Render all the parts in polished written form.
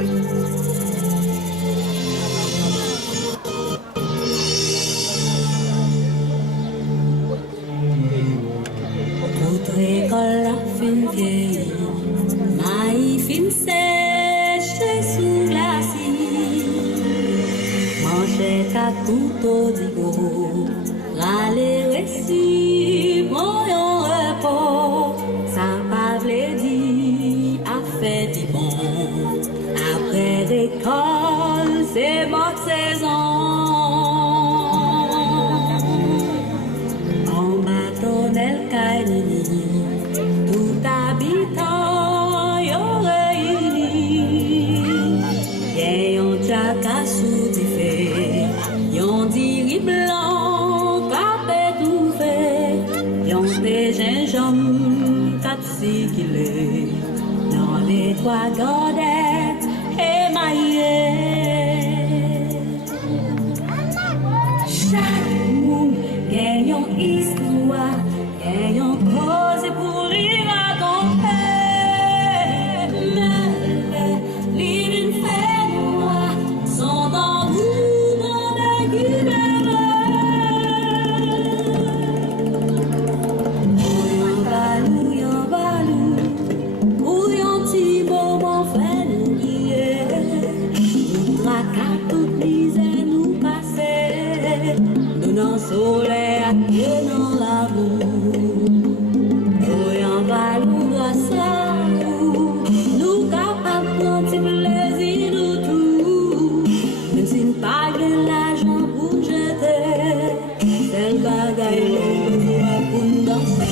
Toute école a fin vieilli, maï fin sèche sous glacis. Manchette à couteau d'Igo, râler récit, bon yon repos. Ça pas vle dit, a fait du bon. Après l'école, c'est bonne saison. En bâtonnel Kainini, tout habitant yon réuni. Yon tchaka sous du fait, yon diri blanc, capé tout fait. Yon des gingembre, capsi qu'il est, dans les trois godettes émaillées. Chaque monde gagne une histoire, gagne une cause pour lui raconter. Mais les livres fait noir sont dans vous, dans les guillemets. Yon balou, ou yon petit moment fait nous oublier. Nous traquons toute misère nous passer. Nous dans le soleil et dans la boue. Yon balou grâce à nous, nous capables de prendre petit plaisir de tout. Même si nous pas de l'argent pour jeter, c'est le bagaille pour nous danser.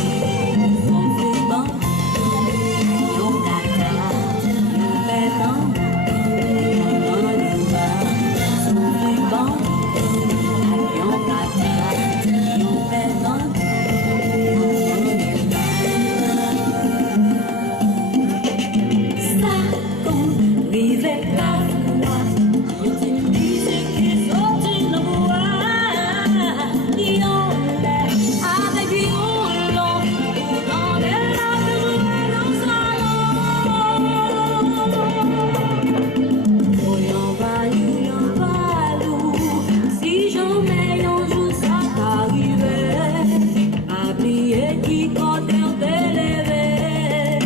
Qui compte en t'élever,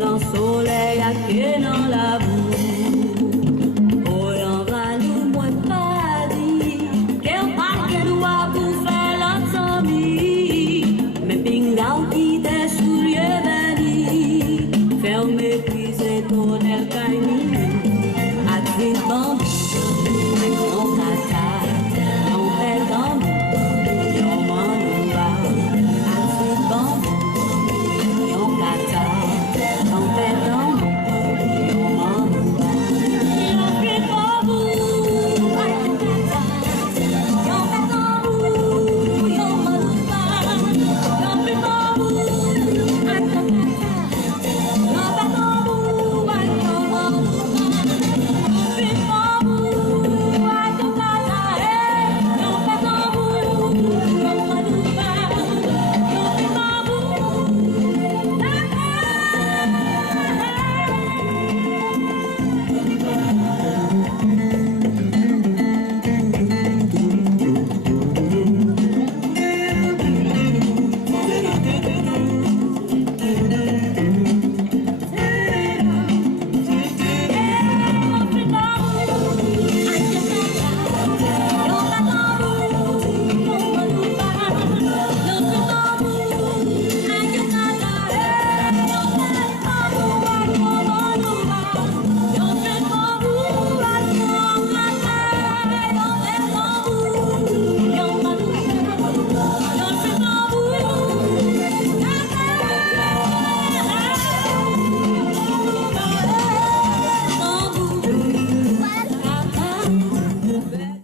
dans le soleil.